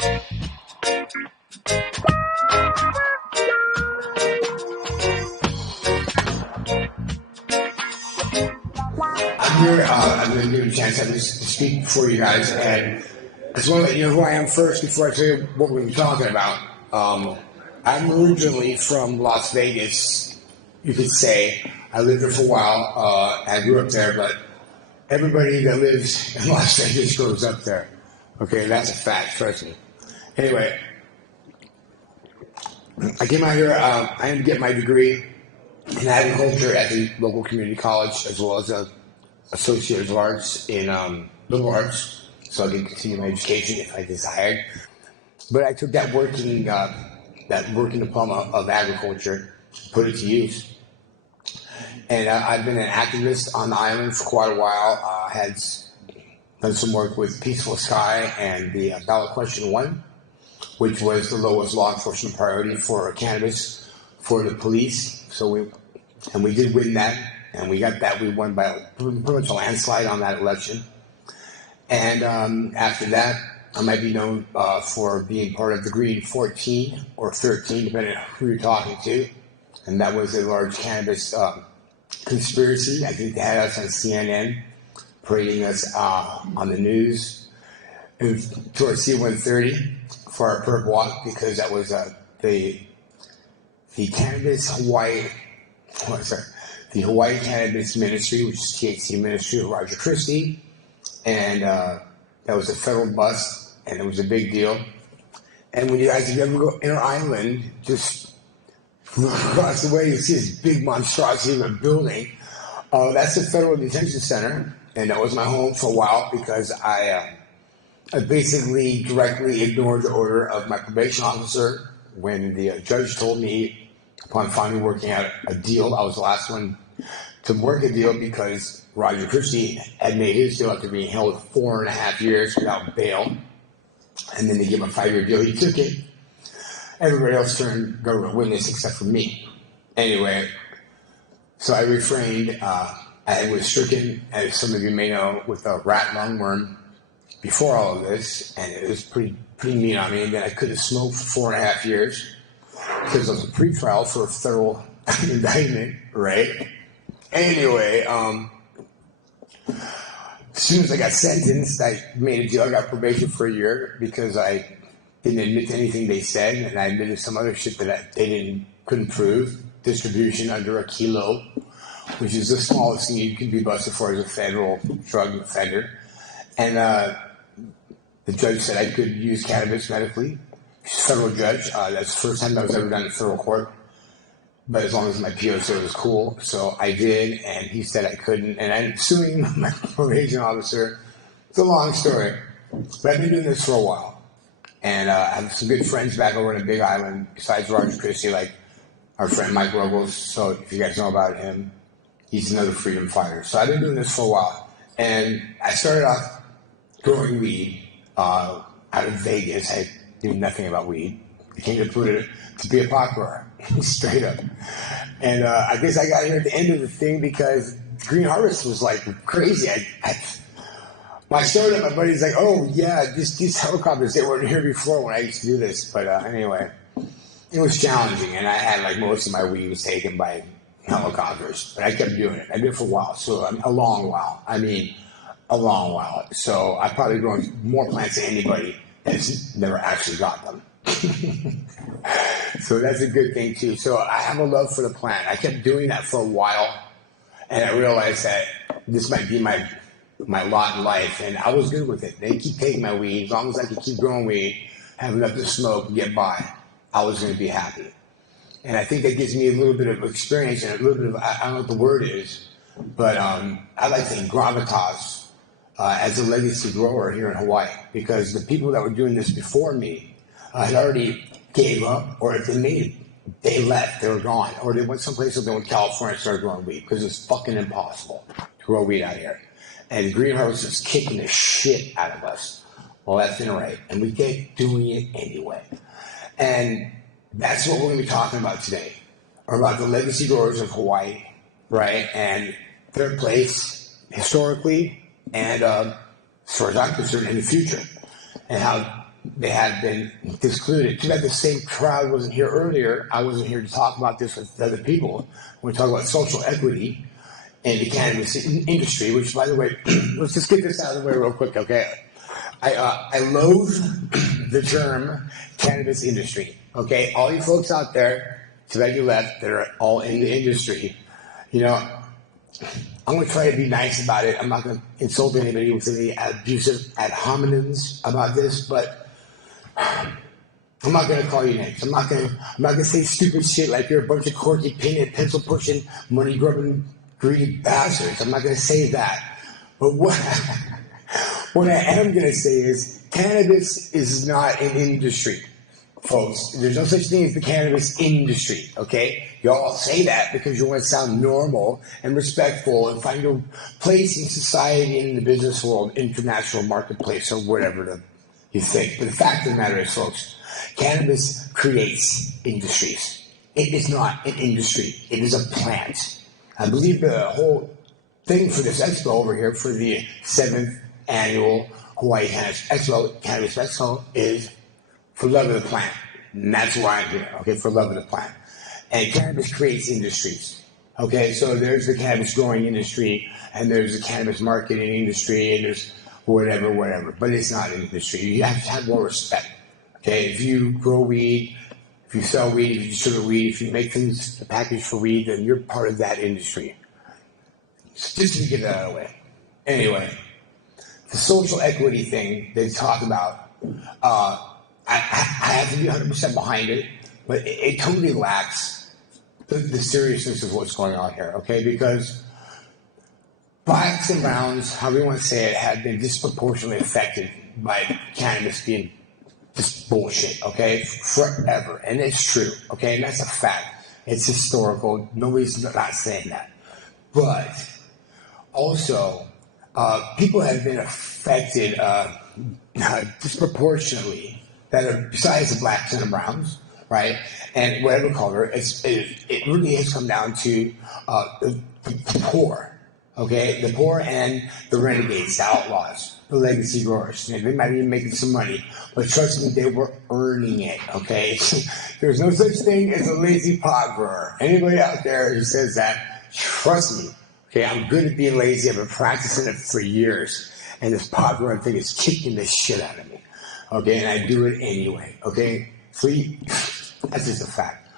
I'm here. I'm going to give you a chance to speak for you guys, and I just want to let you know who I am first before I tell you what we're talking about. I'm originally from Las Vegas, you could say. I lived there for a while. I grew up there, but everybody that lives in Las Vegas grows up there. Okay, that's a fact, trust me. Anyway, I came out here. I ended up getting my degree in agriculture at the local community college, as well as a Associate of Arts in liberal arts, so I could continue my education if I desired. But I took that working diploma of agriculture, put it to use, and I've been an activist on the island for quite a while. Had done some work with Peaceful Sky and the Ballot Question 1, which was the lowest law enforcement priority for cannabis for the police. So we did win that. And we got that. We won by pretty much a landslide on that election. And after that, I might be known for being part of the Green 14 or 13, depending on who you're talking to. And that was a large cannabis conspiracy. I think they had us on CNN, parading us on the news. It was towards C-130 for our perp walk, because that was the Hawaii Cannabis Ministry, which is THC Ministry of Roger Christie, and that was a federal bust, and it was a big deal. And when you guys, if you ever go inner island, just across the way, you see this big monstrosity of a building. That's the Federal Detention Center, and that was my home for a while, because I basically directly ignored the order of my probation officer when the judge told me, upon finally working out a deal, I was the last one to work a deal, because Roger Christie had made his deal after being held 4.5 years without bail. And then they gave him a 5-year deal. He took it. Everybody else turned government witness except for me. Anyway, so I refrained. I was stricken, as some of you may know, with a rat lungworm before all of this. And it was pretty mean on me. And then I couldn't smoke for 4.5 years, because I was a pretrial for a federal indictment, right? Anyway, as soon as I got sentenced, I made a deal. I got probation for a year because I didn't admit to anything they said, and I admitted some other shit that they couldn't prove. Distribution under a kilo, which is the smallest thing you can be busted for as a federal drug offender. And the judge said I could use cannabis medically. Federal judge. That's the first time that was ever done in federal court. But as long as my PO was cool, so I did, and he said I couldn't. And I'm suing my probation officer. It's a long story, but I've been doing this for a while. And I have some good friends back over in the Big Island, besides Roger Christie, like our friend Mike Ruggles. So if you guys know about him, he's another freedom fighter. So I've been doing this for a while. And I started off growing weed out of Vegas. I knew nothing about weed. I came to Puna to be a potgrower, straight up. And I guess I got here at the end of the thing because Green Harvest was like crazy. When I showed up, my buddy's like, oh yeah, these helicopters, they weren't here before when I used to do this. But anyway, it was challenging, and I had like most of my weed was taken by helicopters, but I kept doing it. I did it for a while, so a long while. I mean, a long while. So I've probably grown more plants than anybody that's never actually got them. So that's a good thing too. So I have a love for the plant. I kept doing that for a while, and I realized that this might be my lot in life, and I was good with it. They keep taking my weed. As long as I could keep growing weed, have enough to smoke and get by, I was going to be happy. And I think that gives me a little bit of experience and a little bit of, I don't know what the word is, but I like to think gravitas as a legacy grower here in Hawaii, because the people that were doing this before me had already gave up, or if they made it, they left, they were gone, or they went someplace else, they went to California and started growing weed, because it's fucking impossible to grow weed out here. And Green Harvest is kicking the shit out of us. Well, that's been right. And we keep doing it anyway. And that's what we're going to be talking about today, or about the legacy growers of Hawaii, right? And their place historically, and as far as I'm concerned, in the future, and how they have been excluded. Too bad the same crowd wasn't here earlier. I wasn't here to talk about this with other people. We're talking about social equity in the cannabis industry, which, by the way, let's just get this out of the way real quick, okay? I loathe the term cannabis industry, okay? All you folks out there, to that you left, that are all in the industry, you know, I'm going to try to be nice about it. I'm not going to insult anybody with any abusive ad hominems about this, but I'm not going to call you names. I'm not going to say stupid shit like you're a bunch of quirky, painted, pencil pushing, money grubbing, greedy bastards. I'm not going to say that. But what I am going to say is cannabis is not an industry, folks. There's no such thing as the cannabis industry, okay? You all say that because you want to sound normal and respectful and find your place in society and in the business world, international marketplace, or whatever you think. But the fact of the matter is, folks, cannabis creates industries. It is not an industry. It is a plant. I believe the whole thing for this expo over here, for the 7th annual Hawaii Cannabis Expo is for love of the plant. And that's why I'm here, okay, for love of the plant. And cannabis creates industries, okay? So there's the cannabis growing industry, and there's the cannabis marketing industry, and there's whatever. But it's not an industry. You have to have more respect, okay? If you grow weed, if you sell weed, if you distribute weed, if you make things, a package for weed, then you're part of that industry. So just to get that out of the way. Anyway, the social equity thing they talk about, I have to be 100% behind it, but it totally lacks the seriousness of what's going on here, okay? Because blacks and browns, however you want to say it, have been disproportionately affected by cannabis being just bullshit, okay? Forever. And it's true, okay? And that's a fact. It's historical. Nobody's not saying that. But also, people have been affected disproportionately that are besides the blacks and the browns, right? And whatever color, it really has come down to the poor, okay? The poor and the renegades, the outlaws, the legacy growers. They might be making some money, but trust me, they were earning it, okay? There's no such thing as a lazy pot grower. Anybody out there who says that, trust me, okay? I'm good at being lazy. I've been practicing it for years, and this pot growing thing is kicking the shit out of me, okay? And I do it anyway, okay? So that's just a fact.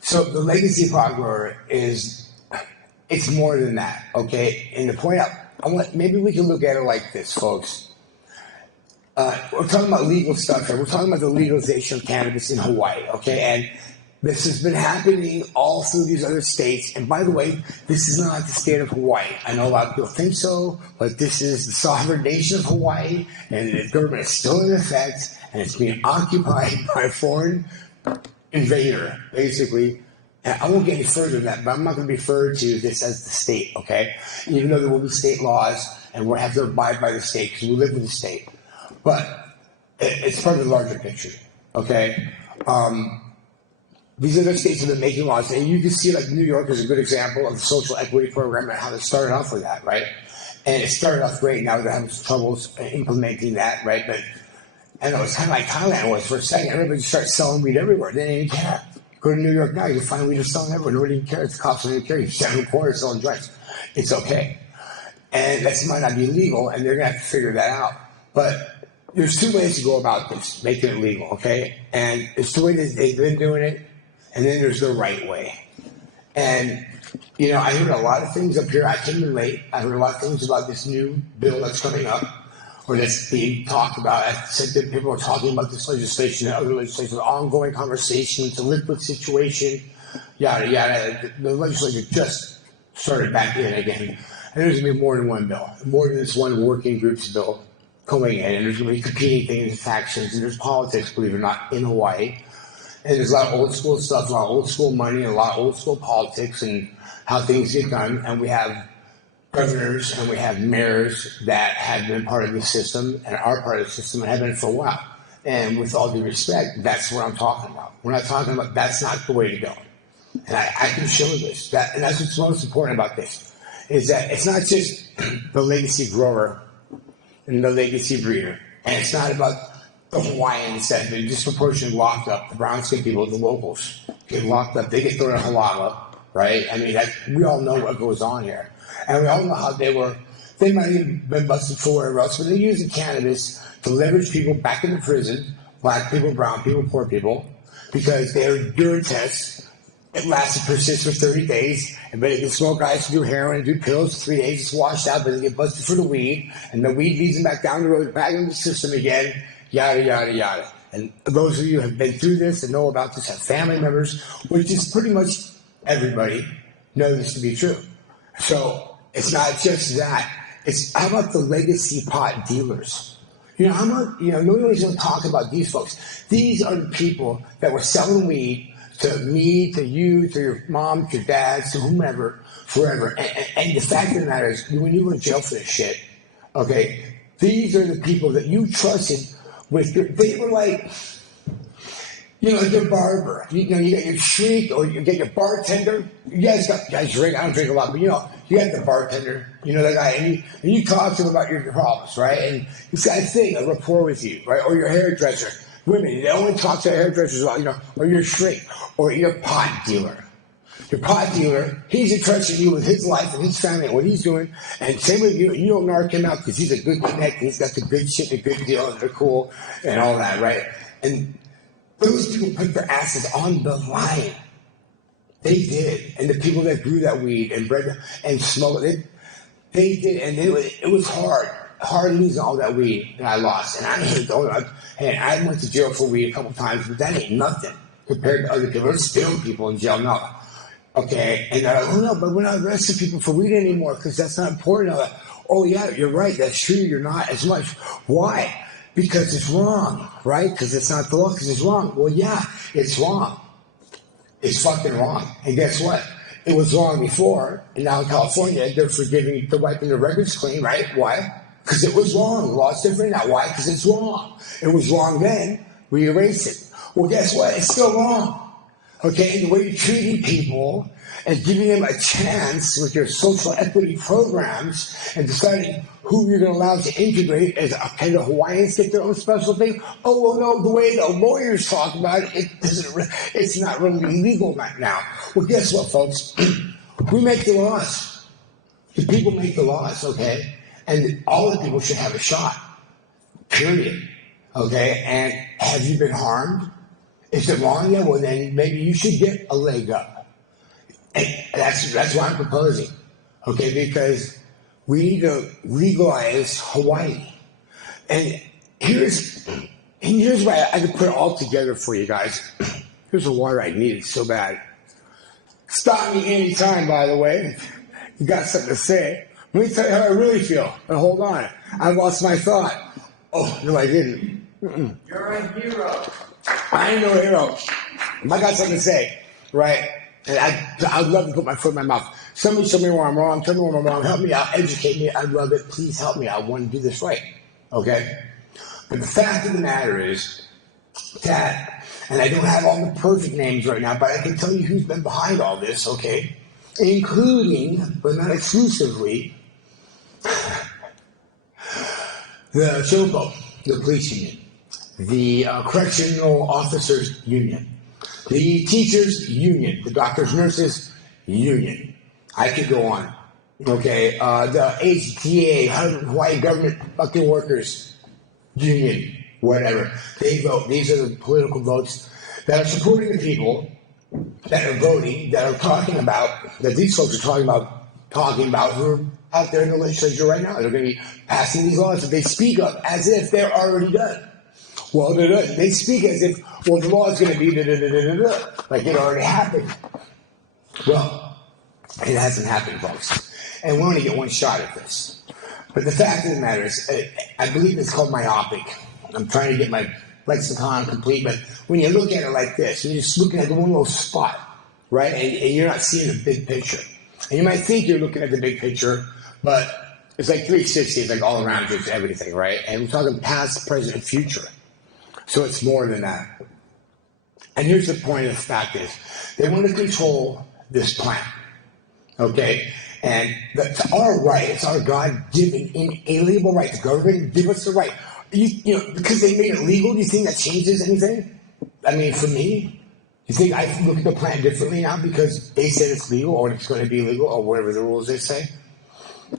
So the legacy pot grower it's more than that, okay? And the point maybe we can look at it like this, folks. We're talking about legal stuff here. We're talking about the legalization of cannabis in Hawaii, okay? And this has been happening all through these other states. And by the way, this is not the state of Hawaii. I know a lot of people think so, but this is the sovereign nation of Hawaii, and the government is still in effect, and it's being occupied by a foreign invader, basically. And I won't get any further than that, but I'm not going to refer to this as the state, okay? Even though there will be state laws, and we'll have to abide by the state because we live in the state. But it's part of the larger picture, okay? These other states have been making laws, and you can see like New York is a good example of the social equity program and how they started off with that, right? And it started off great. Now they're having troubles implementing that, right? But I know it's kind of like Thailand was for a second. Everybody started selling weed everywhere. They didn't even care. Go to New York now, you can find weed selling everywhere. Nobody even cares. The cops don't even care. You stand in the corner selling joints. It's okay. And that might not be legal, and they're going to have to figure that out. But there's two ways to go about this, making it legal, okay? And there's two ways they've been doing it, and then there's the right way. And, you know, I heard a lot of things up here. I came in late. I heard a lot of things about this new bill that's coming up, or that's being talked about. I said that people are talking about this legislation and other legislation, ongoing conversation. It's a liquid situation, yada, yada. The legislature just started back in again. And there's going to be more than one bill, more than this one working group's bill going in. And there's going to be competing things and factions. And there's politics, believe it or not, in Hawaii. And there's a lot of old school stuff, a lot of old school money, and a lot of old school politics and how things get done. And we have governors and we have mayors that have been part of the system and are part of the system and have been for a while. And with all due respect, that's what I'm talking about. We're not talking about that's not the way to go. And I can show this. And that's what's most important about this, is that it's not just the legacy grower and the legacy breeder. And it's not about the Hawaiians that have been disproportionately locked up, the brown skinned people, the locals get locked up, they get thrown in halala, right? I mean, we all know what goes on here. And we all know how they might have even been busted for whatever else, but they're using cannabis to leverage people back into prison, black people, brown people, poor people, because their urine tests, it lasts and persists for 30 days, and but they can smoke ice, do heroin, and do pills, 3 days, it's washed out, but they get busted for the weed, and the weed leads them back down the road, back into the system again, yada, yada, yada. And those of you who have been through this and know about this, have family members, which is pretty much everybody, know this to be true. So it's not just that. It's how about the legacy pot dealers? Nobody always don't talk about these folks. These are the people that were selling weed to me, to you, to your mom, to your dad, to whomever, forever. And the fact of the matter is, when you go to jail for this shit, okay, these are the people that you trusted with they were like, like your barber. You got your shriek, or you get your bartender. You guys drink. I don't drink a lot, but you got the bartender. That guy, and you talk to him about your problems, right? And he's got a rapport with you, right? Or your hairdresser. Women, they only talk to hairdressers about, or your shrink, or your pot dealer. Your pot dealer, he's entrusting you with his life and his family and what he's doing. And same with you, you don't narc him out because he's a good connect, he's got the good shit, the good deal, and they're cool, and all that, right? And those people put their asses on the line. They did. And the people that grew that weed and bred and smoked it, they did. And it was hard losing all that weed that I lost. And I went to jail for weed a couple times, but that ain't nothing compared to other people. There's still people in jail now. Okay, and they're like, oh no, but we're not arresting people for weed anymore because that's not important. I'm like, oh yeah, you're right, that's true, you're not as much. Why? Because it's wrong, right? Because it's not the law, because it's wrong. Well, yeah, it's wrong. It's fucking wrong. And guess what? It was wrong before, and now in California, they're wiping the records clean, right? Why? Because it was wrong. The law's different now. Why? Because it's wrong. It was wrong then, we erased it. Well, guess what? It's still wrong. Okay, the way you're treating people and giving them a chance with your social equity programs and deciding who you're going to allow to integrate as can the Hawaiians get their own special thing? Oh, well, no, the way the lawyers talk about it, it's not really legal right now. Well, guess what, folks? We make the laws. The people make the laws, okay? And all the people should have a shot, period. Okay, and have you been harmed? Is it wrong? Yeah, well then maybe you should get a leg up. And that's what I'm proposing. Okay, because we need to legalize Hawaii. And here's why I can put it all together for you guys. Here's the water I needed so bad. Stop me anytime, by the way. You got something to say. Let me tell you how I really feel. But hold on. I lost my thought. Oh, no, I didn't. You're a hero. I ain't no hero. I got something to say, right? And I'd love to put my foot in my mouth. Somebody show me where I'm wrong. Tell me where I'm wrong. Help me out. Educate me. I'd love it. Please help me. I want to do this right. Okay? But the fact of the matter is that, and I don't have all the perfect names right now, but I can tell you who's been behind all this, okay? Including, but not exclusively, the SHOPO, the police union, the correctional officers union, the teachers union, the doctors, nurses union. I could go on. Okay, the HTA, Hawaii government fucking workers union, whatever. They vote. These are the political votes that are supporting the people that are voting, that are talking about, that these folks are talking about who are out there in the legislature right now. They're going to be passing these laws that they speak of as if they're already done. Well, they speak as if, well, the law is going to be da-da-da-da-da-da, like it already happened. Well, it hasn't happened, folks. And we only get one shot at this. But the fact of the matter is, I believe it's called myopic. I'm trying to get my lexicon complete, but when you look at it like this, you're just looking at the one little spot, right? And you're not seeing the big picture. And you might think you're looking at the big picture, but it's like 360, it's like all around you, it's everything, right? And we're talking past, present, and future. So it's more than that. And here's the point of the fact is, they want to control this planet, okay? And it's our right, it's our God-given, inalienable right. The government give us the right. because they made it legal, do you think that changes anything? I mean, for me, you think I look at the plant differently now because they said it's legal or it's going to be legal or whatever the rules they say?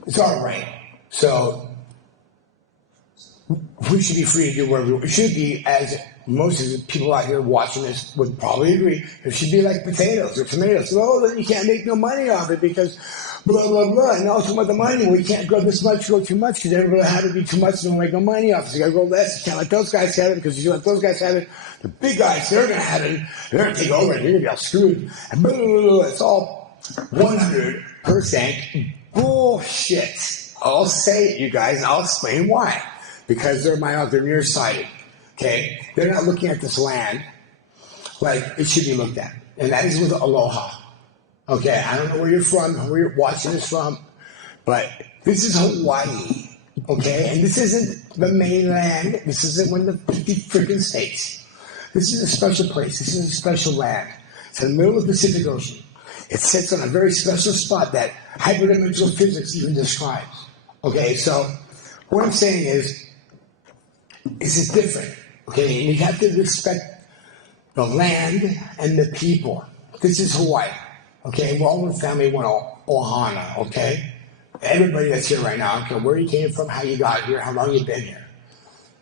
It's all right. So we should be free to do whatever we should be, as most of the people out here watching this would probably agree. It should be like potatoes or tomatoes. Oh, then you can't make no money off it because blah, blah, blah. And also about the money, well, you can't grow this much, grow too much, because everybody had to be too much, don't make no money off it. So you got to grow less. You can't let those guys have it, because if you let those guys have it, the big guys, they're going to have it. They're going to take over, and you're going to be all screwed. And blah, blah, blah, blah. It's all 100% bullshit. I'll say it, you guys, and I'll explain why. Because they're nearsighted. Okay? They're not looking at this land like it should be looked at. And that is with aloha. Okay? I don't know where you're from, where you're watching this from, but this is Hawaii. Okay? And this isn't the mainland. This isn't one of the 50 freaking states. This is a special place. This is a special land. It's in the middle of the Pacific Ocean. It sits on a very special spot that hyperdimensional physics even describes. Okay? So what I'm saying is, this is different, okay? And you have to respect the land and the people. This is Hawaii, okay? We're all one family, one ohana, okay? Everybody that's here right now, I don't care where you came from, how you got here, how long you've been here.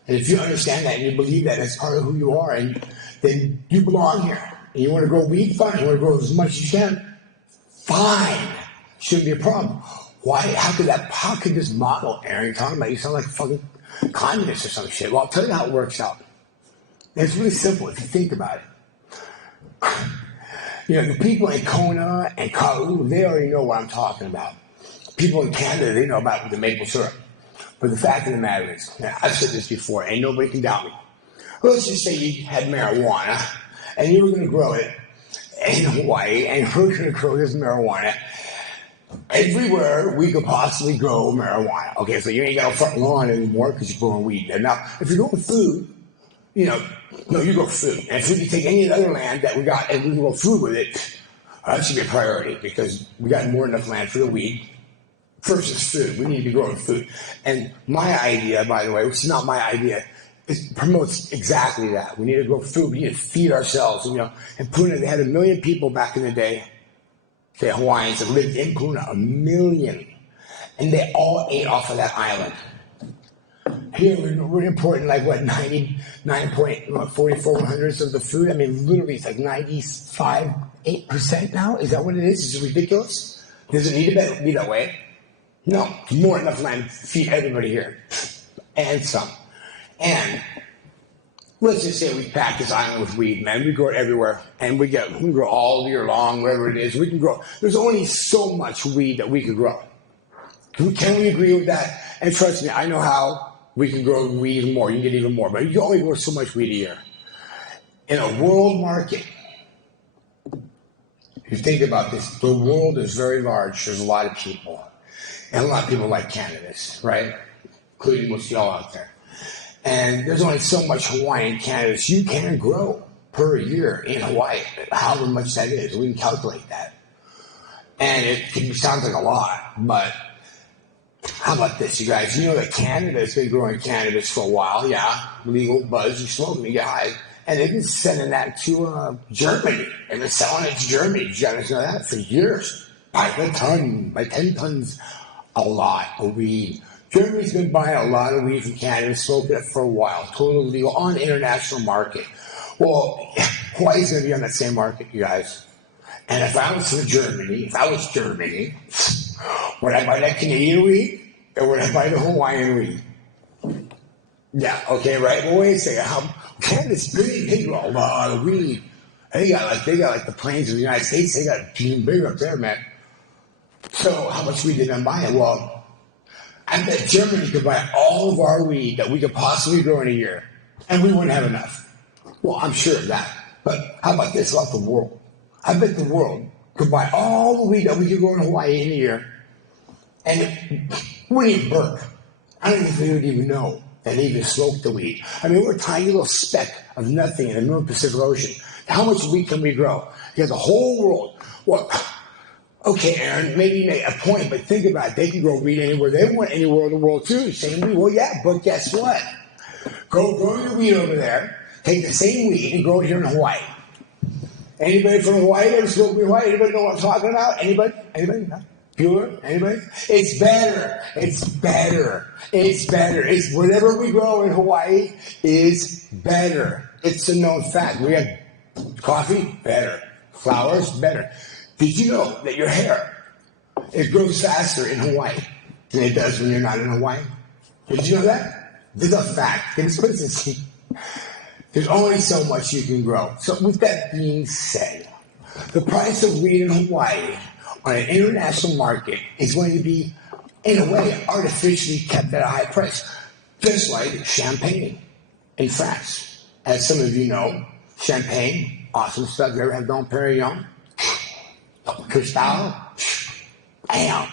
And if you understand that and you believe that as part of who you are, and then you belong here. And you want to grow weed, fine. You want to grow as much as you can, fine. Shouldn't be a problem. Why? How could this model, Aaron, you're talking about, you sound like a fucking communist or some shit. Well, I'll tell you how it works out. And it's really simple if you think about it. The people in Kona and Kau, they already know what I'm talking about. People in Canada, they know about the maple syrup. But the fact of the matter is, I've said this before, and nobody can doubt me. Let's just say you had marijuana, and you were going to grow it in Hawaii, and you were going to grow this marijuana everywhere we could possibly grow marijuana. Okay, so you ain't got a front lawn anymore because you're growing weed. And now, if you're growing food, you grow food. And if we can take any of the other land that we got and we can grow food with it, that should be a priority because we got more than enough land for the weed versus food. We need to be growing food. And my idea, by the way, which is not my idea, it promotes exactly that. We need to grow food. We need to feed ourselves. In Puna, they had 1 million people back in the day. Okay, Hawaiians that lived in Puna, 1 million. And they all ate off of that island. Here, we're importing 99.44 of the food. I mean, literally, it's like 8% now. Is that what it is? Is it ridiculous? Does it need to be that way? No. More than enough land to feed everybody here. And some. And let's just say we pack this island with weed, man. We grow it everywhere. And we can grow all year long, wherever it is. We can grow. There's only so much weed that we can grow. Can we agree with that? And trust me, I know how we can grow weed even more. You can get even more. But you can only grow so much weed a year. In a world market, if you think about this, the world is very large. There's a lot of people. And a lot of people like cannabis, right? Including most of y'all out there. And there's only so much Hawaiian cannabis you can grow per year in Hawaii, however much that is. We can calculate that. And it sounds like a lot, but how about this, you guys? You know that Canada's been growing cannabis for a while, yeah. Legal buzz, you smoke, you get high. And they've been sending that to Germany. They've been selling it to Germany. You guys know that for years. By the ton, by 10 tons, a lot of weed. Germany's been buying a lot of weed from Canada, smoking it for a while, totally legal on the international market. Well, Hawaii's going to be on that same market, you guys. And if I was Germany, would I buy that Canadian weed or would I buy the Hawaiian weed? Yeah, okay, right. Well, wait a second. Canada's big. They grow a lot of weed. They got like the plains of the United States. They got it even bigger up there, man. So how much weed did they buy? Well, I bet Germany could buy all of our weed that we could possibly grow in a year, and we wouldn't have enough. Well, I'm sure of that. But how about this about the world? I bet the world could buy all the weed that we could grow in Hawaii in a year, and it wouldn't even work. I don't think they would even know that they even smoked the weed. I mean, we're a tiny little speck of nothing in the middle of the Pacific Ocean. How much weed can we grow? You have the whole world. Well, okay, Aaron, maybe you make a point, but think about it. They can grow weed anywhere they want, anywhere in the world too. Same weed. Well, yeah, but guess what? Go grow your weed over there. Take the same weed and grow it here in Hawaii. Anybody from Hawaii ever smoked in Hawaii? Anybody know what I'm talking about? Anybody? Anybody? No? Pure? Anybody? It's better. It's better. It's better. It's whatever we grow in Hawaii is better. It's a known fact. We have coffee, better. Flowers, better. Did you know that your hair, it grows faster in Hawaii than it does when you're not in Hawaii? Did you know that? This is a fact. There's only so much you can grow. So with that being said, the price of weed in Hawaii on an international market is going to be, in a way, artificially kept at a high price. Just like champagne in France. As some of you know, champagne, awesome stuff. You ever had Dom Perignon? Cristal? Bam!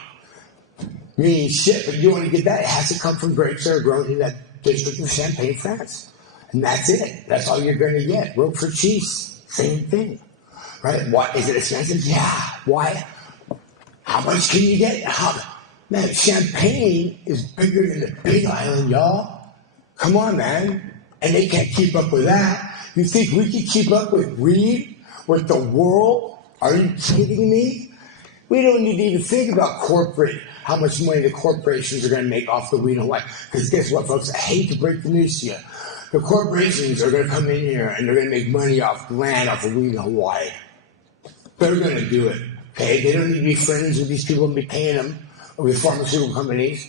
Meaning shit, but you want to get that, it has to come from grapes that are grown in that district of Champagne, France. And that's it. That's all you're going to get. Roquefort cheese, same thing. Right? Why is it expensive? Yeah. Why? How much can you get? Man, Champagne is bigger than the Big Island, y'all. Come on, man. And they can't keep up with that. You think we can keep up with weed? With the world? Are you kidding me? We don't need to even think about how much money the corporations are going to make off the weed in Hawaii. Because guess what, folks? I hate to break the news to you. The corporations are going to come in here and they're going to make money off the land, off of weed in Hawaii. They're going to do it. Okay? They don't need to be friends with these people and be paying them with pharmaceutical companies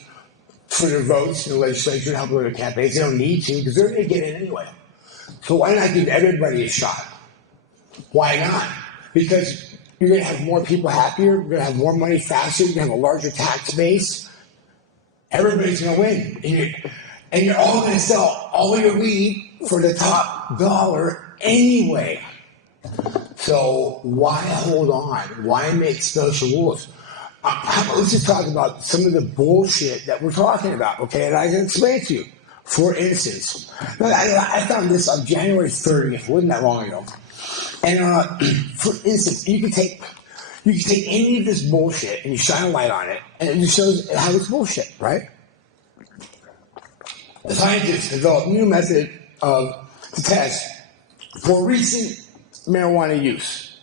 for their votes in the legislature to help with their campaigns. They don't need to because they're going to get in anyway. So why not give everybody a shot? Why not? Because you're going to have more people happier. You're going to have more money faster. You're going to have a larger tax base. Everybody's going to win. And you're all going to sell all your weed for the top dollar anyway. So why hold on? Why make special rules? Let's just talk about some of the bullshit that we're talking about, okay? And I can explain it to you. For instance, I found this on January 30th. Wasn't that long ago? And for instance, you can take any of this bullshit and you shine a light on it, and it just shows how it's bullshit, right? The scientists developed a new method to test for recent marijuana use.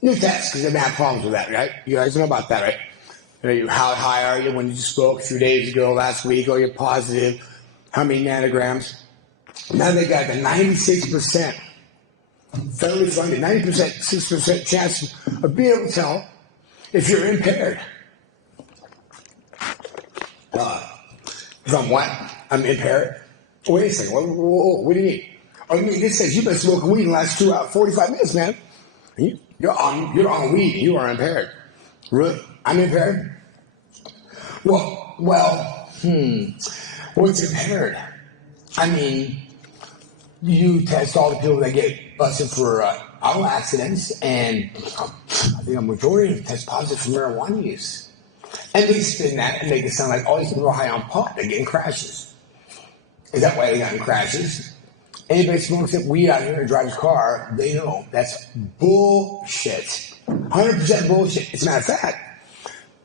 New test, because they've had problems with that, right? You guys know about that, right? How high are you when you spoke a few days ago, last week? Are you positive? How many nanograms? Now they got the 96%. Federally funded, 6% chance of being able to tell if you're impaired. From what? I'm impaired? Wait a second. What do you mean? Oh, you mean this says you've been smoking weed in the last 45 minutes, man. You're on weed and you are impaired. Really? I'm impaired? Well, what's impaired? I mean, you test all the people that get busted for auto accidents, and I think a majority of them test positive for marijuana use. And they spin that and make it sound like all these people are high on pot, they're getting crashes. Is that why they got in crashes? Anybody smokes weed out here and drives a car, they know that's bullshit. 100% bullshit. As a matter of fact,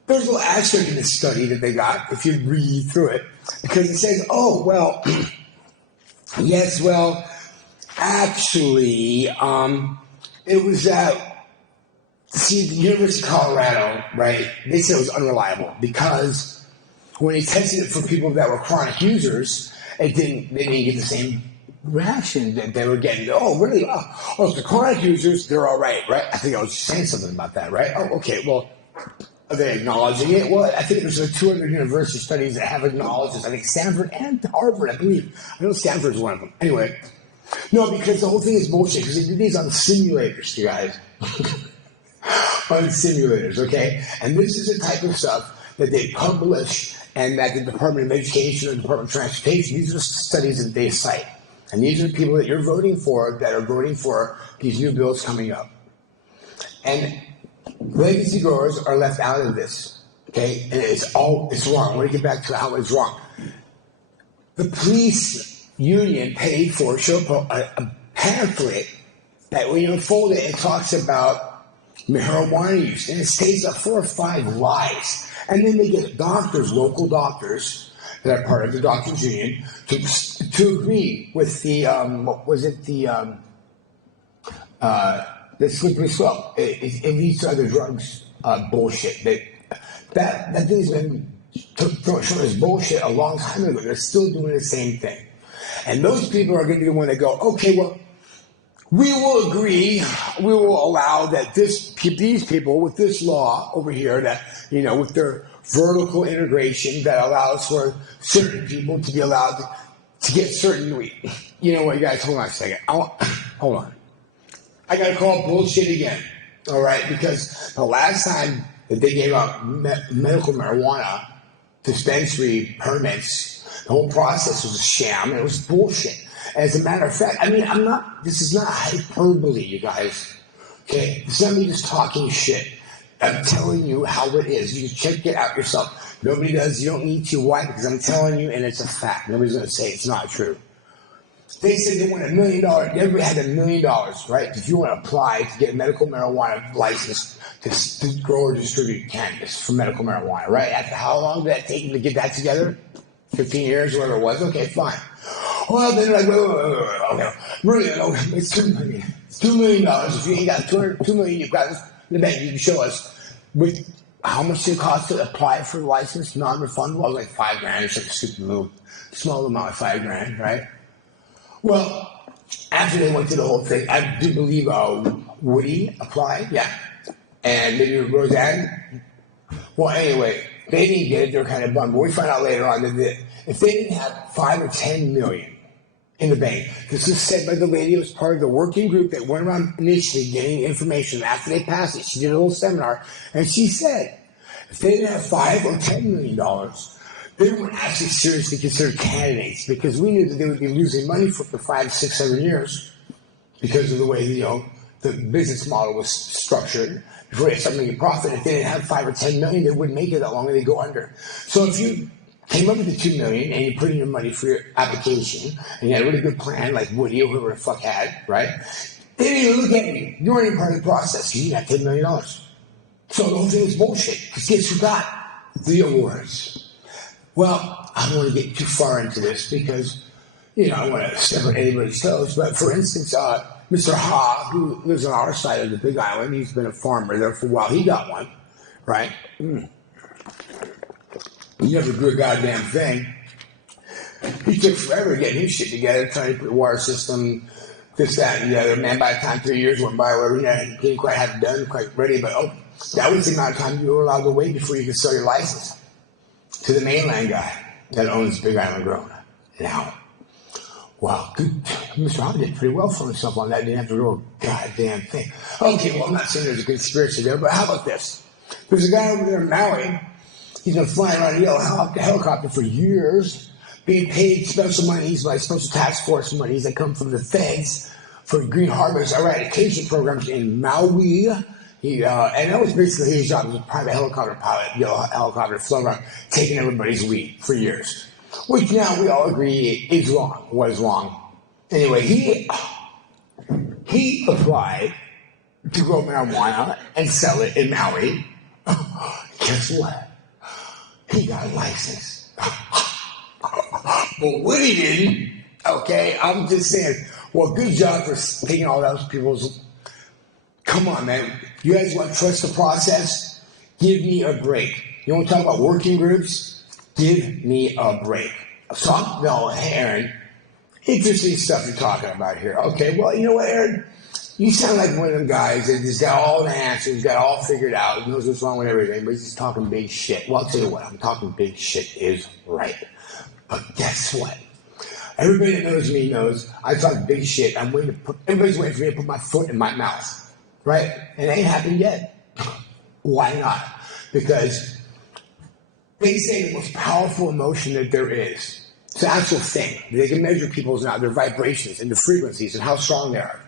there's a little asterisk in this study that they got, if you read through it, because it says, yes, well, actually, it was the University of Colorado, right? They said it was unreliable because when they tested it for people that were chronic users, they didn't get the same reaction that they were getting. Oh, really? Oh, the chronic users, they're all right? I think I was saying something about that, right? Oh, okay. Well, are they acknowledging it? Well, I think there's 200 university studies that have acknowledged this. I think Stanford and Harvard, I believe. I know Stanford's one of them. Anyway, no, because the whole thing is bullshit. Because they do these on simulators, you guys. On simulators, okay? And this is the type of stuff that they publish and that the Department of Education or the Department of Transportation, these are studies that they cite. And these are the people that you're voting for that are voting for these new bills coming up. And legacy growers are left out of this, okay? And it's wrong. I want to get back to how it's wrong. The police union paid for a pamphlet that when you unfold it, it talks about marijuana use, and it states up 4 or 5 lies. And then they get doctors, local doctors, that are part of the doctors union, to to agree with the what was it the slippery slope. It leads to other drugs bullshit. That thing's been shown as bullshit a long time ago. They're still doing the same thing, and those people are going to be the one that go, okay, well, we will agree, we will allow that these people with this law over here, that with their vertical integration that allows for certain people to be allowed to get certain weed. You know what, you guys, hold on a second. Hold on. I got to call bullshit again, all right? Because the last time that they gave out medical marijuana dispensary permits, the whole process was a sham. It was bullshit. As a matter of fact, this is not hyperbole, you guys. Okay? It's not me just talking shit. I'm telling you how it is. You can check it out yourself. Nobody does. You don't need to. Why? Because I'm telling you, and it's a fact. Nobody's going to say it's not true. They said they want $1 million. Everybody had $1 million, right? If you want to apply to get a medical marijuana license to grow or distribute cannabis for medical marijuana, right? After how long did that take them to get that together? 15 years, whatever it was. Okay, fine. Well, then they're like, wait. Okay. Really, it's $2 million. It's $2 million. If you ain't got $2 million, you've got this in the bank. You can show us with how much it costs to apply for the license, non-refundable. I was like $5,000. It's like a super move. Small amount of $5,000, right? Well, after they went through the whole thing, I do believe Woody applied, yeah, and maybe Roseanne. Well, anyway, they didn't get it. They're kind of bummed. But we find out later on that if they didn't have 5 or 10 million in the bank, this is said by the lady who was part of the working group that went around initially getting information after they passed it. She did a little seminar, and she said if they didn't have $5 or $10 million, they weren't actually seriously considered candidates, because we knew that they would be losing money for 5, 6, 7 years because of the way the business model was structured. Before they start making profit, if they didn't have 5 or 10 million, they wouldn't make it that long, and they'd go under. So if you came up with the $2 million and you put in your money for your application and you had a really good plan, like Woody or whoever the fuck had, right? They didn't even look at you. You weren't even part of the process. You got $10 million. So the whole thing was bullshit. Because guess who got the awards? Well, I don't want to get too far into this because, I don't want to step on anybody's toes. But for instance, Mr. Ha, who lives on our side of the Big Island, he's been a farmer there for a while. He got one, right? He never grew a goddamn thing. He took forever getting his shit together, trying to put a water system, this, that, and the other. Man, by the time 3 years went by, whatever, he didn't quite have it done, quite ready. But that was the amount of time you were allowed to wait before you could sell your license to the mainland guy that owns Big Island Grown. Now, wow, good. Mr. Hahn did pretty well for himself on that. Didn't have to do a goddamn thing. Okay, well, I'm not saying there's a conspiracy there, but how about this? There's a guy over there in Maui. He's been flying around a yellow helicopter for years, being paid special monies by special task force monies that come from the feds for green harvest eradication programs in Maui. And that was basically his job. He was a private helicopter pilot, yellow helicopter, flying around, taking everybody's weed for years. Which now we all agree is wrong, was wrong. Anyway, he applied to grow marijuana and sell it in Maui. Guess what? He got a license. But Woody didn't. Okay, I'm just saying, well, good job for taking all those people's... Come on, man. You guys want to trust the process? Give me a break. You want to talk about working groups? Give me a break. So, no, Aaron, interesting stuff you're talking about here. Okay, well, you know what, Aaron? You sound like one of them guys that has got all the answers, got it all figured out, knows what's wrong with everything, but he's just talking big shit. Well, I'll tell you what, I'm talking big shit is right. But guess what? Everybody that knows me knows I talk big shit. Everybody's waiting for me to put my foot in my mouth, right? And it ain't happened yet. Why not? Because they say the most powerful emotion that there is. It's an actual thing. They can measure their vibrations and the frequencies and how strong they are.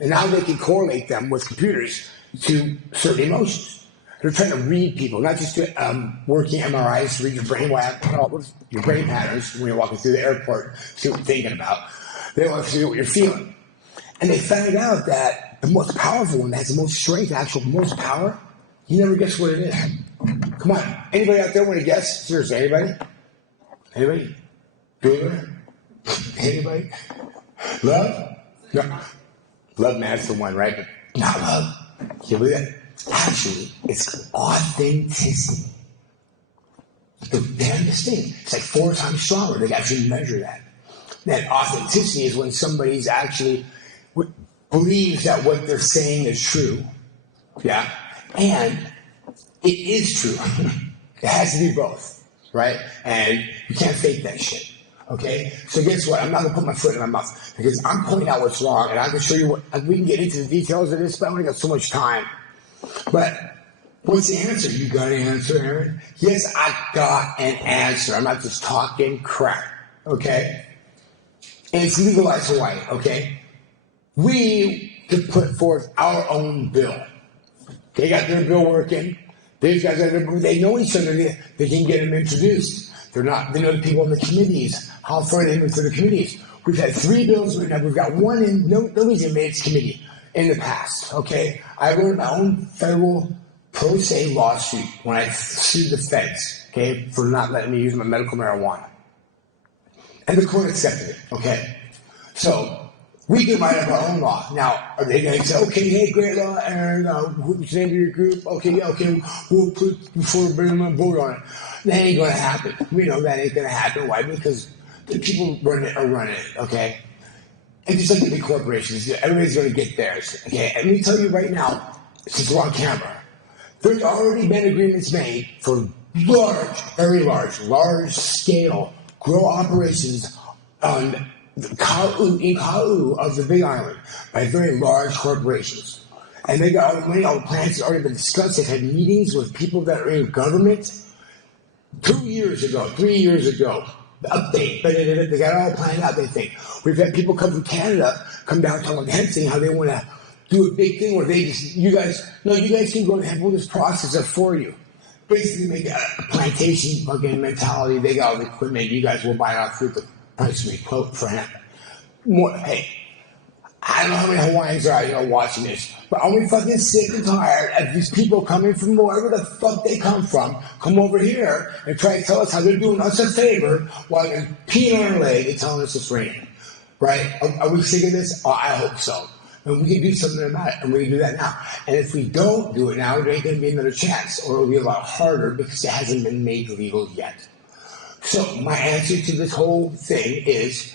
And now they can correlate them with computers to certain emotions. They're trying to read people, not just working MRIs to read your brain your brain patterns when you're walking through the airport, see what you're thinking about. They want to see what you're feeling. And they found out that the most powerful one that has the most strength, actual most power, you never guess what it is. Come on. Anybody out there want to guess? Seriously, anybody? Anybody? Do it. Anybody? Love? No. Love matters for one, right? But not love. Can you believe that? Actually, it's authenticity. The damnedest thing. It's like 4 times stronger. They actually measure that. That authenticity is when somebody's actually believes that what they're saying is true. Yeah. And it is true. It has to be both. Right? And you can't fake that shit. Okay? So guess what? I'm not going to put my foot in my mouth because I'm pointing out what's wrong and I can show you what, we can get into the details of this, but I only got so much time. But what's the answer? You got an answer, Aaron? Yes, I got an answer. I'm not just talking crap. Okay? And it's legalized Hawaii. Okay? We could put forth our own bill. They got their bill working. These guys, they know each other. They can get them introduced. They know the people in the committees. How far they move through the committees. We've had 3 bills right now. We've got one in. Nobody's even made its committee in the past. Okay, I wrote my own federal pro se lawsuit when I sued the feds. Okay, for not letting me use my medical marijuana, and the court accepted it. Okay, so we can write up our own law. Now, are they going to say, okay, hey, great law, Aaron, who's the name of your group? Okay, we'll put before bring them a vote on it. That ain't going to happen. We know that ain't going to happen. Why? Because the people running it, okay? And just like the big corporations, everybody's going to get theirs, okay? And let me tell you right now, since we're on camera, there's already been agreements made for large, very large scale grow operations on in Kau of the Big Island by very large corporations. And they got all the money, all the plans have already been discussed. They've had meetings with people that are in government 3 years ago, the update, they got it all planned out, they think. We've had people come from Canada, come downtown and saying how they want to do a big thing where they just, you guys can go ahead and we'll just process it for you. Basically make a plantation fucking mentality. They got all the equipment, you guys will buy it off through the price we quote for him. Hey, I don't know how many Hawaiians are out here watching this, but are we fucking sick and tired of these people coming from wherever the fuck they come from, come over here and try to tell us how they're doing us a favor while they're peeing on our leg and telling us it's raining, right? Are we sick of this? Oh, I hope so. And we can do something about it, and we can do that now. And if we don't do it now, there ain't going to be another chance, or it'll be a lot harder because it hasn't been made legal yet. So my answer to this whole thing is,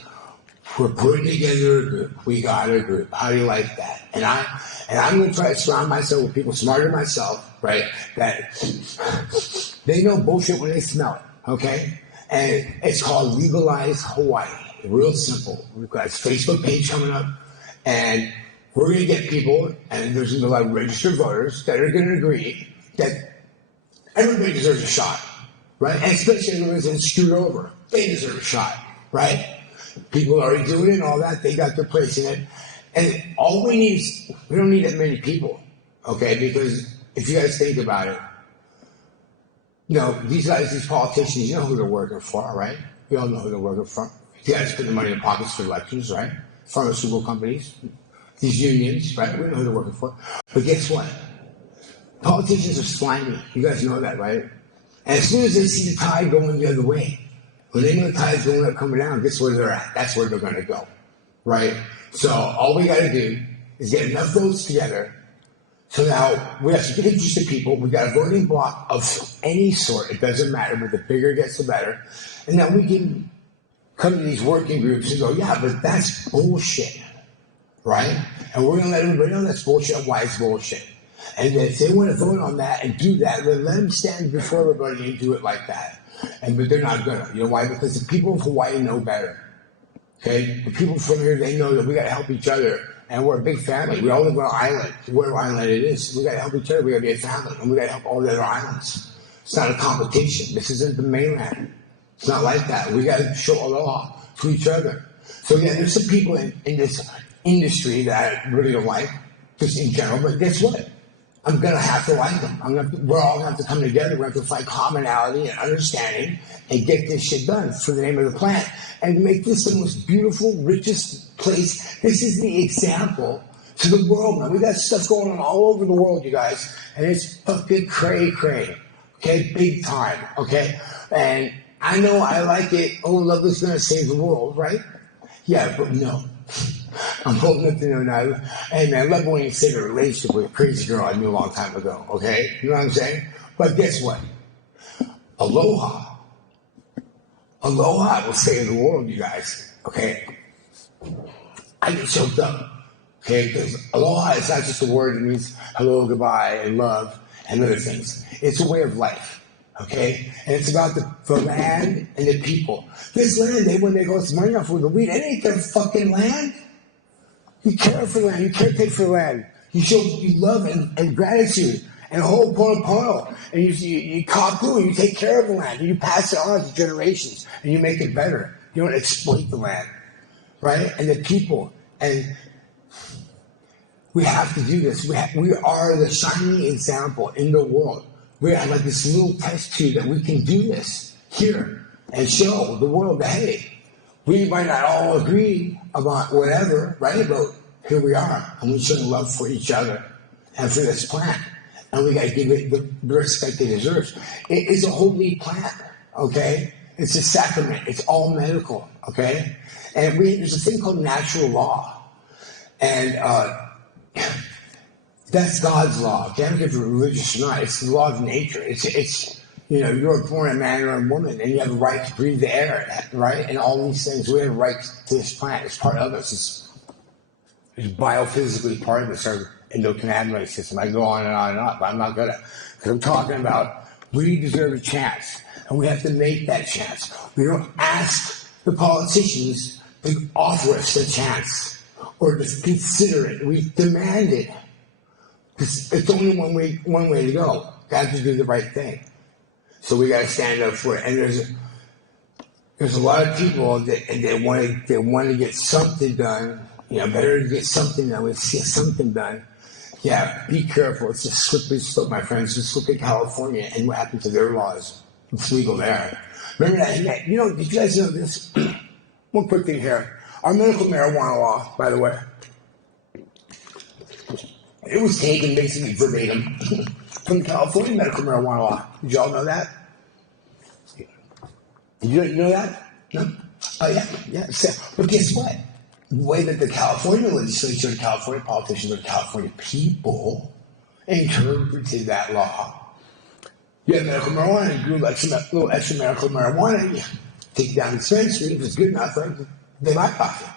we're putting together a group. We got a group. How do you like that? And I'm going to try to surround myself with people smarter than myself, right? That they know bullshit when they smell it, okay? And it's called Legalize Hawaii. Real simple. We've got a Facebook page coming up, and we're going to get people, and there's going to be a lot of registered voters that are going to agree that everybody deserves a shot, right? And especially everyone's been screwed over. They deserve a shot, right? People are already doing it and all that. They got their place in it. And all we need is, we don't need that many people, okay? Because if you guys think about it, these guys, these politicians, you know who they're working for, right? We all know who they're working for. You guys put the money in their pockets for elections, right? Pharmaceutical companies, these unions, right? We know who they're working for. But guess what? Politicians are slimy. You guys know that, right? And as soon as they see the tide going the other way, when they know the tide's going up, coming down, guess where they're at? That's where they're going to go, right? So all we got to do is get enough votes together. So now we have to get interested people. We got a voting block of any sort. It doesn't matter, but the bigger it gets, the better. And then we can come to these working groups and go, yeah, but that's bullshit, right? And we're going to let everybody know that's bullshit and why it's bullshit. And if they want to vote on that and do that, let them stand before everybody and do it like that. But they're not gonna. You know why? Because the people of Hawaii know better. Okay? The people from here, they know that we gotta help each other. And we're a big family. We all live on an island. Whatever island it is. We gotta help each other. We gotta be a family. And we gotta help all the other islands. It's not a competition. This isn't the mainland. It's not like that. We gotta show aloha to each other. So yeah, there's some people in this industry that I really don't like, just in general, but guess what? I'm going to have to like them. We're all going to have to come together. We're going to have to find commonality and understanding and get this shit done for the name of the plant and make this the most beautiful, richest place. This is the example to the world, man. We got stuff going on all over the world, you guys, and it's fucking cray-cray, okay? Big time, okay? And I know I like it. Oh, love is going to save the world, right? Yeah, but no. I'm old enough to know now. Hey man, I love when you say a relationship with a crazy girl I knew a long time ago, okay? You know what I'm saying? But guess what? Aloha. Aloha will stay in the world, you guys, okay? I get choked up, okay? Because aloha is not just a word that means hello, goodbye, and love, and other things. It's a way of life, okay? And it's about the land and the people. This land, when they go to money off with the weed, it ain't their fucking land. You care for the land. You caretake for the land. You show you love and gratitude and ho'oponopono. And you kapu and you take care of the land. And you pass it on to generations. And you make it better. You don't exploit the land. Right? And the people. And we have to do this. We are the shining example in the world. We have like this little test tube that we can do this here and show the world that, hey, we might not all agree about whatever, right? But here we are, and we show love for each other and for this plant. And we got to give it the respect it deserves. It is a holy plant, okay? It's a sacrament. It's all medical, okay? And there's a thing called natural law. And that's God's law. Okay? I don't care if you're religious or not. It's the law of nature. It's you're born a man or a woman, and you have a right to breathe the air, right? And all these things, we have a right to this plant. It's part of us. It's biophysically part of this, our endocannabinoid system. I go on and on and on, but I'm not gonna, because I'm talking about we deserve a chance, and we have to make that chance. We don't ask the politicians to offer us a chance or to consider it. We demand it, because it's only one way to go. Got to do the right thing. So we got to stand up for it. And there's a lot of people that they want to get something done. Better to get something done. We see something done. Yeah, be careful. It's a slippery slope, my friends. Just look at California and what happened to their laws. It's legal there. Remember that? Did you guys know this? One quick thing here. Our medical marijuana law, by the way, it was taken basically verbatim from the California medical marijuana law. Did y'all know that? Did you know that? No? Oh, yeah. But guess what? The way that the California legislature, the California politicians, or the California people interpreted that law. You have medical marijuana, you grew like some little extra medical marijuana, you take it down the dispensary, if it's good enough, right? They buy coffee.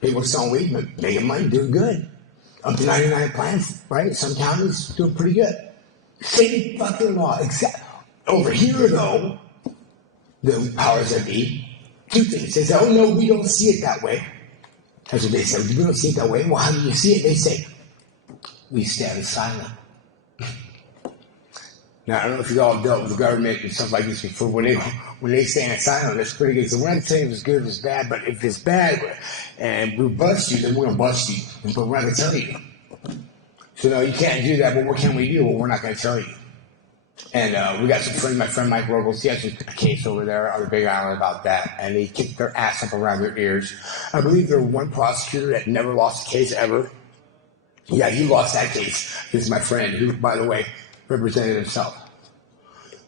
People selling weed, making money, doing good. Up to 99 plants, right? Some counties doing pretty good. Same fucking law, except over here, though, the powers that be, two things. They say, oh, no, we don't see it that way. That's what they say. We don't see it that way. Well, how do you see it? They say, we stand silent. Now, I don't know if you've all dealt with the government and stuff like this before. When they stand silent, that's pretty good. So we're not saying if it's good or it's bad, but if it's bad and we bust you, then we're going to bust you. But we're not going to tell you. So, no, you can't do that. But what can we do? Well, we're not going to tell you. And we got some friends, my friend Mike Robles, he has a case over there on the Big Island about that, and they kicked their ass up around their ears. I believe there was one prosecutor that never lost a case ever. Yeah, he lost that case. This is my friend, who, by the way, represented himself.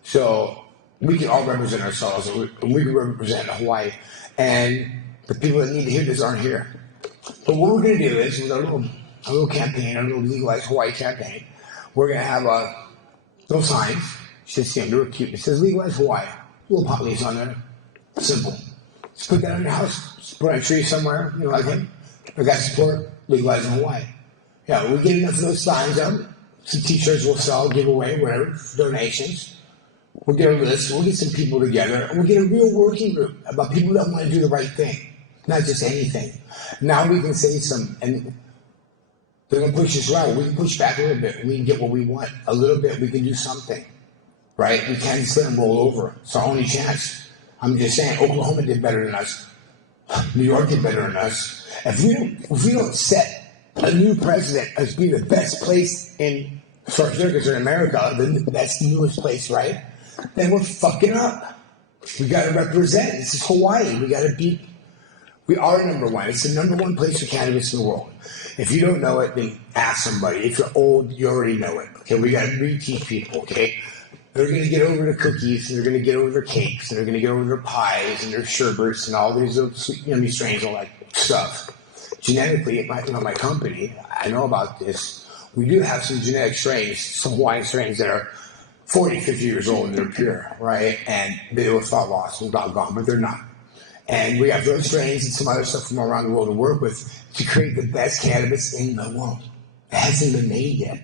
So we can all represent ourselves, and we can represent Hawaii. And the people that need to hear this aren't here. But what we're going to do is, with our little campaign, our little Legalize Hawaii campaign, we're going to have those signs. You should see them. They're cute. It says Legalize Hawaii. Little pot leaves on there. Simple. Just put that in your house. Just put it on a tree somewhere. Like him. I got support. Legalizing Hawaii. Yeah, we get enough of those signs up. Some t-shirts we'll sell, give away, whatever. Donations. We'll get a list. We'll get some people together. And we'll get a real working group about people that want to do the right thing. Not just anything. Now we can say and they're going to push us around. We can push back a little bit. We can get what we want. A little bit. We can do something. Right? We can't just let them roll over. It's our only chance. I'm just saying, Oklahoma did better than us. New York did better than us. If we don't set a new president as being the best place in, as far as they're concerned, in America, that's the newest place, right? Then we're fucking up. We got to represent. This is Hawaii. We are number one. It's the number one place for cannabis in the world. If you don't know it, then ask somebody. If you're old, you already know it. Okay, we got to reteach people, okay? They're going to get over the cookies, and they're going to get over their cakes, and they're going to get over their pies and their sherbets and all these little sweet, yummy strains. All like, stuff. Genetically, my company, I know about this. We do have some genetic strains, some Hawaiian strains that are 40, 50 years old and they're pure, right? And they were thought lost and doggone, but they're not. And we have those strains and some other stuff from around the world to work with to create the best cannabis in the world. It hasn't been made yet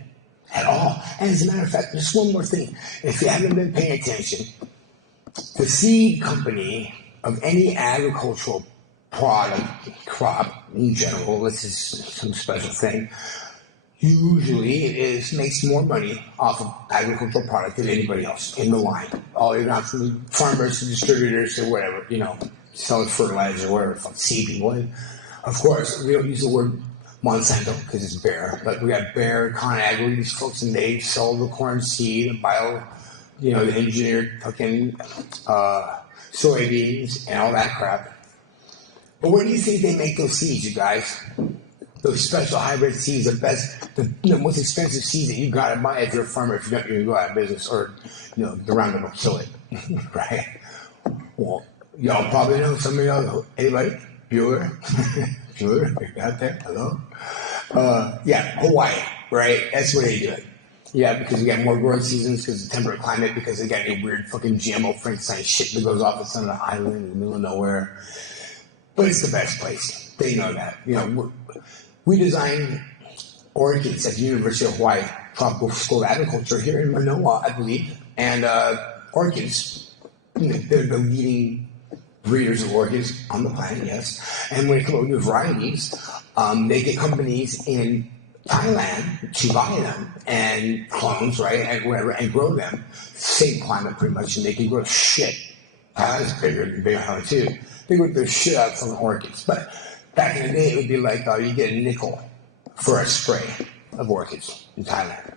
at all. And as a matter of fact, just one more thing. If you haven't been paying attention, the seed company of any agricultural product, crop in general, this is some special thing, usually makes more money off of agricultural product than anybody else in the line. All you're not from the farmers to distributors or whatever, selling fertilizer or whatever, seed people. And of course, we don't use the word Monsanto because it's Bayer, but we got Bayer, ConAgra, these folks, and they sell the corn seed and the engineered fucking soybeans and all that crap. But where do you think they make those seeds, you guys? Those special hybrid seeds, the most expensive seeds that you gotta buy if you're a farmer, if you're not going to go out of business, or the Roundup will kill it, right? Well, y'all probably know, some of y'all know. Anybody? Bueller? Bueller? Are you out there? Hello? Hawaii, right? That's where they do it. Yeah, because we got more growing seasons because of the temperate climate, because they got any weird fucking GMO Frankenstein shit that goes off at some of the island in the middle of nowhere. But it's the best place. They know that. We design orchids at the University of Hawaii Tropical School of Agriculture here in Manoa, I believe. And orchids, they're the leading breeders of orchids on the planet, yes. And when it comes to new varieties, they get companies in Thailand to buy them and clones, right, and whatever, and grow them. Same climate pretty much, and they can grow shit. Thailand's bigger than Big Island too. They would their shit out from orchids. But back in the day, it would be like you get a nickel for a spray of orchids in Thailand.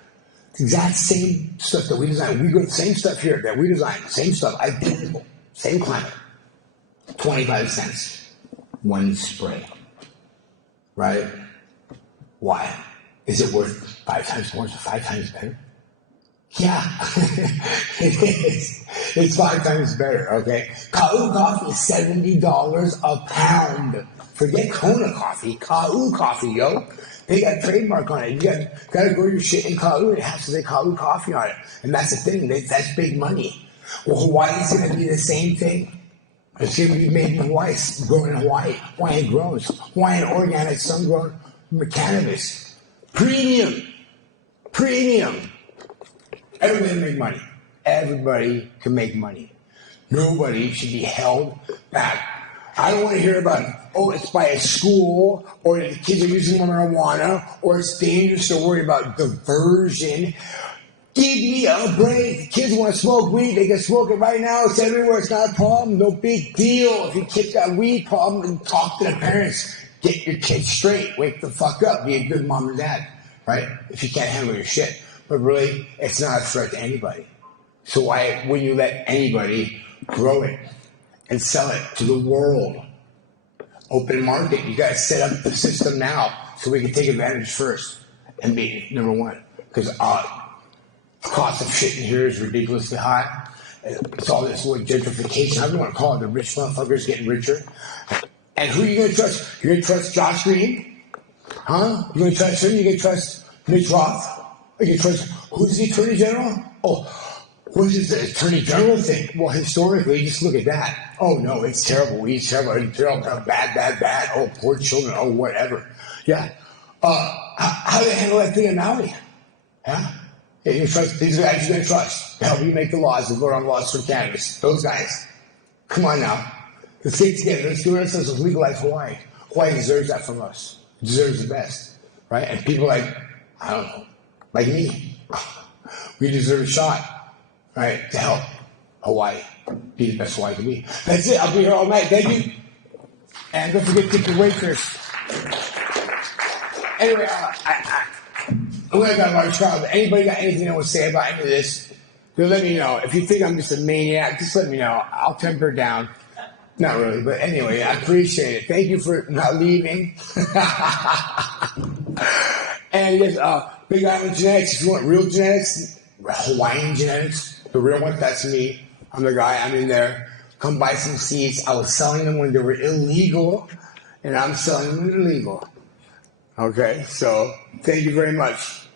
Exact same stuff that we design. We go the same stuff here that we design. Same stuff, identical, same climate. 25 cents, one spray. Right? Why? Is it worth 5 times more? Is it 5 times better? Yeah, it is. It's 5 times better, okay? Ka'u coffee is $70 a pound. Forget Kona coffee, Ka'u coffee, yo. They got a trademark on it. You gotta grow your shit in Ka'u. It has to say Ka'u coffee on it. And that's the thing, that's big money. Well, Hawaii's gonna be the same thing. It's gonna be made in Hawaii, grown in Hawaii. Hawaiian grows. Hawaiian organic, sun-grown cannabis. Premium. Everybody can make money. Everybody can make money. Nobody should be held back. I don't want to hear about, it's by a school, or the kids are using marijuana, or it's dangerous to worry about diversion. Give me a break. Kids want to smoke weed. They can smoke it right now. It's everywhere. It's not a problem. No big deal. If your kid's got a weed problem, then talk to the parents. Get your kids straight. Wake the fuck up. Be a good mom and dad, right? If you can't handle your shit. But really, it's not a threat to anybody. So why wouldn't you let anybody grow it and sell it to the world? Open market. You got to set up the system now so we can take advantage first and be number one. Because the cost of shit in here is ridiculously high. It's all this gentrification. I don't want to call it the rich motherfuckers getting richer. And who are you going to trust? You're going to trust Josh Green? Huh? You're going to trust him? You're going to trust Mitch Roth? Are you going to trust, who's the Attorney General? What is the Attorney General thing? Well, historically, just look at that. Oh, no, it's terrible. He's terrible. Bad. Oh, poor children. Oh, whatever. Yeah. How do they handle that thing in Maui? Yeah? Yeah, you trust, these guys you're going to trust to help you make the laws and vote on laws for cannabis. Those guys. Come on now. Let's get together. Let's do it. Let's legalize Hawaii. Hawaii deserves that from us. It deserves the best. Right? And people like me, we deserve a shot, right, to help Hawaii be the best Hawaii can be. That's it. I'll be here all night. Thank you. And don't forget to tip your waitress. Anyway, I'm going to go to my trial. Anybody got anything they want to say about any of this, then let me know. If you think I'm just a maniac, just let me know. I'll temper down. Not really, but anyway, I appreciate it. Thank you for not leaving. And yes, Big Island Genetics, if you want real genetics, Hawaiian genetics, the real one, that's me. I'm the guy, I'm in there. Come buy some seeds. I was selling them when they were illegal and I'm selling them illegal. Okay, so thank you very much.